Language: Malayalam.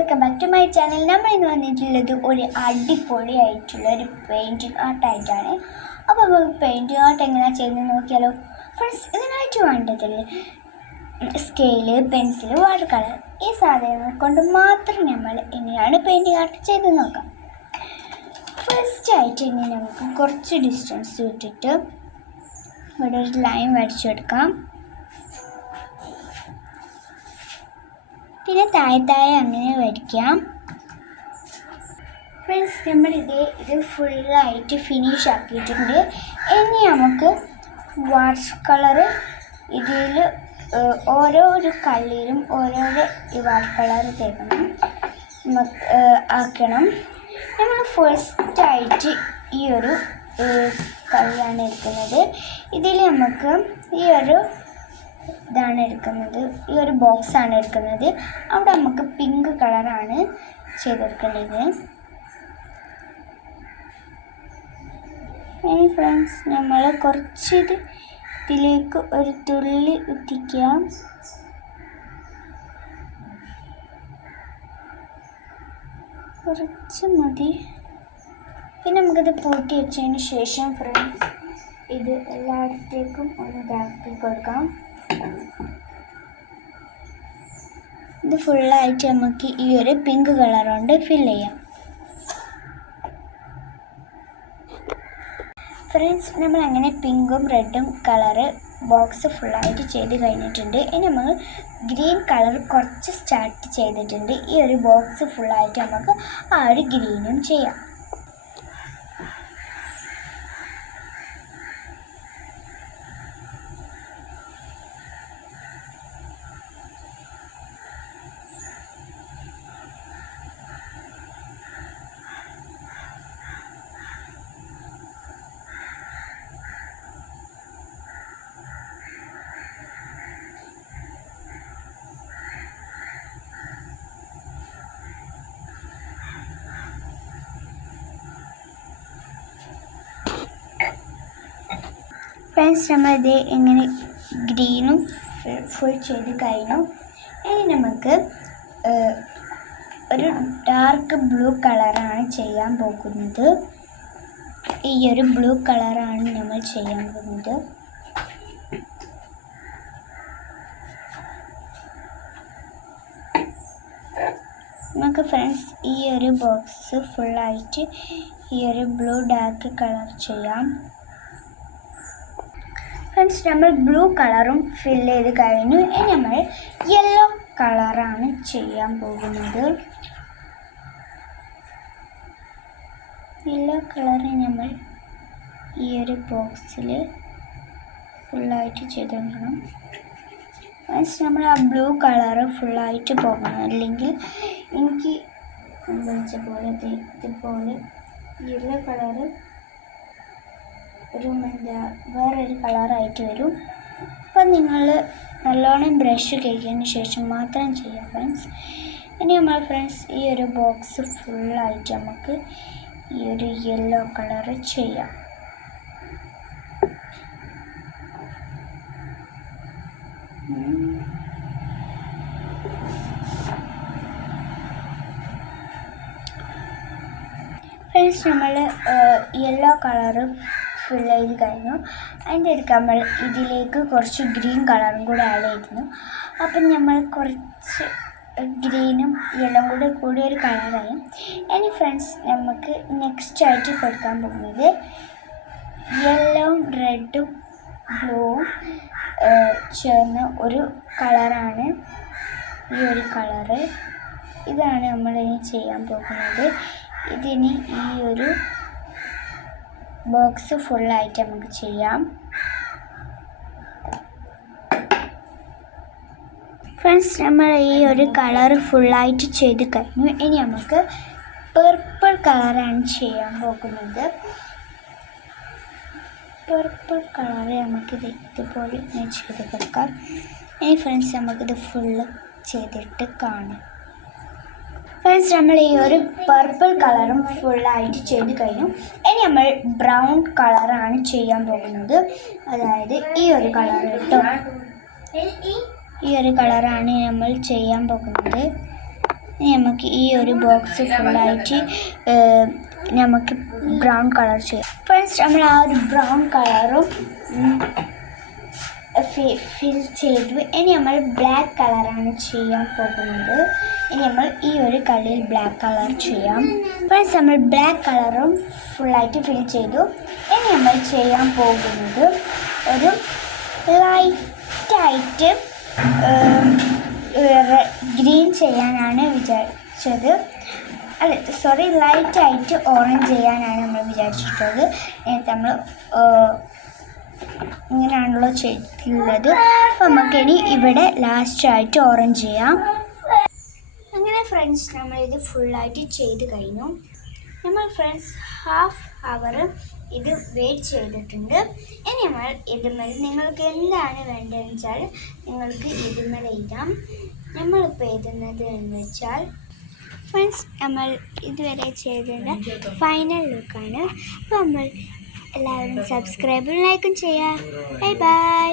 Welcome back to my channel. നമ്മൾ ഇന്ന് വന്നിട്ടുള്ളത് ഒരു അടിപൊളിയായിട്ടുള്ള ഒരു പെയിൻറ്റിങ് ആർട്ടായിട്ടാണ്. അപ്പോൾ നമുക്ക് പെയിൻറ്റിങ് ആർട്ട് എങ്ങനെയാണ് ചെയ്യുന്നത് നോക്കിയാലോ ഫ്രണ്ട്സ്. ഇതിനായിട്ട് വേണ്ടത് സ്കെയില്, പെൻസിൽ, വാട്ടർ കളർ, ഈ സാധനങ്ങൾ കൊണ്ട് മാത്രം നമ്മൾ എങ്ങനെയാണ് പെയിൻറ്റിങ് ആർട്ട് ചെയ്ത് നോക്കാം. ഫസ്റ്റായിട്ട് ഇനി നമുക്ക് കുറച്ച് ഡിസ്റ്റൻസ് വിട്ടിട്ട് ഇവിടെ ഒരു ലൈൻ വരച്ചെടുക്കാം. പിന്നെ താഴെ അങ്ങനെ വരയ്ക്കാം. ഫ്രണ്ട്സ്, ഇത് ഫുള്ളായിട്ട് ഫിനിഷ് ആക്കിയിട്ടുണ്ട്. ഇനി നമുക്ക് വാട്ടർ കളറ് ഇതിൽ ഓരോരോ കല്ലിലും ഓരോരോ വാട്ടർ കളർ തേക്കണം ആക്കണം. നമ്മൾ ഫസ്റ്റായിട്ട് ഈ ഒരു കല്ലാണ് എടുക്കുന്നത്. ഇതിൽ നമുക്ക് ഈ ഒരു ഇതാണ് എടുക്കുന്നത്, ഈ ഒരു ബോക്സാണ് എടുക്കുന്നത്. അവിടെ നമുക്ക് പിങ്ക് കളറാണ് ചെയ്തെടുക്കേണ്ടത്. ഫ്രണ്ട്സ്, നമ്മൾ കുറച്ച് ഇതിലേക്ക് ഒരു തുള്ളി എത്തിക്കാം. കുറച്ച് മതി. പിന്നെ നമുക്കിത് പൂട്ടി വെച്ചതിന് ശേഷം ഫ്രണ്ട്സ് ഇത് എല്ലായിടത്തേക്കും ഒന്ന് ഇതാക്കി കൊടുക്കാം. ഇത് ഫുള്ളായിട്ട് നമുക്ക് ഈ ഒരു പിങ്ക് കളർ കൊണ്ട് ഫില്ല് ചെയ്യാം. ഫ്രണ്ട്സ്, നമ്മൾ അങ്ങനെ പിങ്കും റെഡും കളറ് ബോക്സ് ഫുള്ളായിട്ട് ചെയ്ത് കഴിഞ്ഞിട്ടുണ്ട്. ഇനി നമ്മൾ ഗ്രീൻ കളർ കുറച്ച് സ്റ്റാർട്ട് ചെയ്തിട്ടുണ്ട്. ഈ ഒരു ബോക്സ് ഫുള്ളായിട്ട് നമുക്ക് ആ ഒരു ഗ്രീനും ചെയ്യാം. ഫ്രണ്ട്സ്, നമ്മളിത് ഇങ്ങനെ ഗ്രീനും ഫുൾ ചെയ്ത് കഴിഞ്ഞു. ഇനി നമുക്ക് ഒരു ഡാർക്ക് ബ്ലൂ കളറാണ് ചെയ്യാൻ പോകുന്നത്. ഈ ഒരു ബ്ലൂ കളറാണ് നമ്മൾ ചെയ്യാൻ പോകുന്നത്. നമുക്ക് ഫ്രണ്ട്സ് ഈ ഒരു ബോക്സ് ഫുള്ളായിട്ട് ഈ ഒരു ബ്ലൂ ഡാർക്ക് കളർ ചെയ്യാം. ഫ്രണ്ട്സ്, നമ്മൾ ബ്ലൂ കളറും ഫില്ല് ചെയ്ത് കഴിഞ്ഞു. ഇനി നമ്മൾ യെല്ലോ കളറാണ് ചെയ്യാൻ പോകുന്നത്. യെല്ലോ കളറ് നമ്മൾ ഈ ഒരു ബോക്സിൽ ഫുള്ളായിട്ട് ചെയ്തെടുക്കണം. ഫ്രണ്ട്സ്, നമ്മൾ ആ ബ്ലൂ കളറ് ഫുള്ളായിട്ട് പോകണം, അല്ലെങ്കിൽ എനിക്ക് വെച്ച പോലെ ഇതുപോലെ യെല്ലോ കളറ് ഒരു വേറൊരു കളറായിട്ട് വരും. അപ്പം നിങ്ങൾ നല്ലോണം ബ്രഷ് കഴിച്ചതിന് ശേഷം മാത്രം ചെയ്യാം ഫ്രണ്ട്സ്. ഇനി നമ്മൾ ഫ്രണ്ട്സ് ഈ ഒരു ബോക്സ് ഫുള്ളായിട്ട് നമുക്ക് ഈ ഒരു യെല്ലോ കളറ് ചെയ്യാം. ഫ്രണ്ട്സ്, നമ്മൾ യെല്ലോ കളറ് ഫില്ല് ചെയ്ത് കഴിഞ്ഞു. അതിൻ്റെ അടുത്ത് നമ്മൾ ഇതിലേക്ക് കുറച്ച് ഗ്രീൻ കളറും കൂടെ ആഡ് ചെയ്തിരുന്നു. അപ്പം നമ്മൾ കുറച്ച് ഗ്രീനും യെല്ലോ കൂടി ഒരു കളറായി. ഇനി ഫ്രണ്ട്സ്, നമുക്ക് നെക്സ്റ്റ് ആയിട്ട് കൊടുക്കാൻ പോകുന്നത് യെല്ലോവും റെഡും ബ്ലൂവും ചേർന്ന ഒരു കളറാണ് ഈ ഒരു കളറ്. ഇതാണ് നമ്മളിനി ചെയ്യാൻ പോകുന്നത്. ഇതിനി ഈ ഒരു ബോക്സ് ഫുള്ളായിട്ട് നമുക്ക് ചെയ്യാം. ഫ്രണ്ട്സ്, നമ്മൾ ഈ ഒരു കളർ ഫുള്ളായിട്ട് ചെയ്ത് കഴിഞ്ഞു. ഇനി നമുക്ക് പർപ്പിൾ കളറാണ് ചെയ്യാൻ പോകുന്നത്. പർപ്പിൾ കളറ് നമുക്കിത് ഇതുപോലെ ചെയ്ത് കൊടുക്കാം. ഇനി ഫ്രണ്ട്സ്, നമുക്കിത് ഫുള്ള് ചെയ്തിട്ട് കാണാം. ഫ്രണ്ട്സ്, നമ്മൾ ഈ ഒരു പർപ്പിൾ കളറും ഫുള്ളായിട്ട് ചെയ്ത് കഴിഞ്ഞു. ഇനി നമ്മൾ ബ്രൗൺ കളറാണ് ചെയ്യാൻ പോകുന്നത്. അതായത് ഈ ഒരു കളർ കേട്ടോ, ഈ ഒരു കളറാണ് നമ്മൾ ചെയ്യാൻ പോകുന്നത്. ഇനി നമുക്ക് ഈ ഒരു ബോക്സ് ഫുള്ളായിട്ട് നമുക്ക് ബ്രൗൺ കളർ ചെയ്യാം. ഫസ്റ്റ് നമ്മൾ ആ ഒരു ബ്രൗൺ കളറും ഫിൽ ചെയ്തു. ഇനി നമ്മൾ ബ്ലാക്ക് കളറാണ് ചെയ്യാൻ പോകുന്നത്. ഇനി നമ്മൾ ഈ ഒരു കളിയിൽ ബ്ലാക്ക് കളർ ചെയ്യാം. ഫസ്റ്റ് നമ്മൾ ബ്ലാക്ക് കളറും ഫുള്ളായിട്ട് ഫിൽ ചെയ്തു. ഇനി നമ്മൾ ചെയ്യാൻ പോകുന്നത് ഒരു ലൈറ്റായിട്ട് ഗ്രീൻ ചെയ്യാനാണ് വിചാരിച്ചത്. ലൈറ്റായിട്ട് ഓറഞ്ച് ചെയ്യാനാണ് നമ്മൾ വിചാരിച്ചിട്ടുള്ളത്. നമ്മൾ ഇങ്ങനെയാണല്ലോ ചെയ്തിട്ടുള്ളത്. അപ്പോൾ നമുക്കിനി ഇവിടെ ലാസ്റ്റായിട്ട് ഓറഞ്ച് ചെയ്യാം. അങ്ങനെ ഫ്രണ്ട്സ് നമ്മളിത് ഫുള്ളായിട്ട് ചെയ്ത് കഴിഞ്ഞു. നമ്മൾ ഫ്രണ്ട്സ് ഹാഫ് അവർ ഇത് വെയിറ്റ് ചെയ്തിട്ടുണ്ട്. ഇനി നമ്മൾ ഇതുമേൽ നിങ്ങൾക്ക് എന്താണ് വേണ്ടതെന്ന് വെച്ചാൽ നിങ്ങൾക്ക് ഇതുമേൽ എഴുതാം. നമ്മളിപ്പോൾ എഴുതുന്നത് എന്ന് വെച്ചാൽ ഫ്രണ്ട്സ് നമ്മൾ ഇതുവരെ ചെയ്തതിൻ്റെ ഫൈനൽ ലുക്കാണ്. അപ്പോൾ നമ്മൾ എല്ലാവരും സബ്സ്ക്രൈബും ലൈക്കും ചെയ്യുക. Bye bye.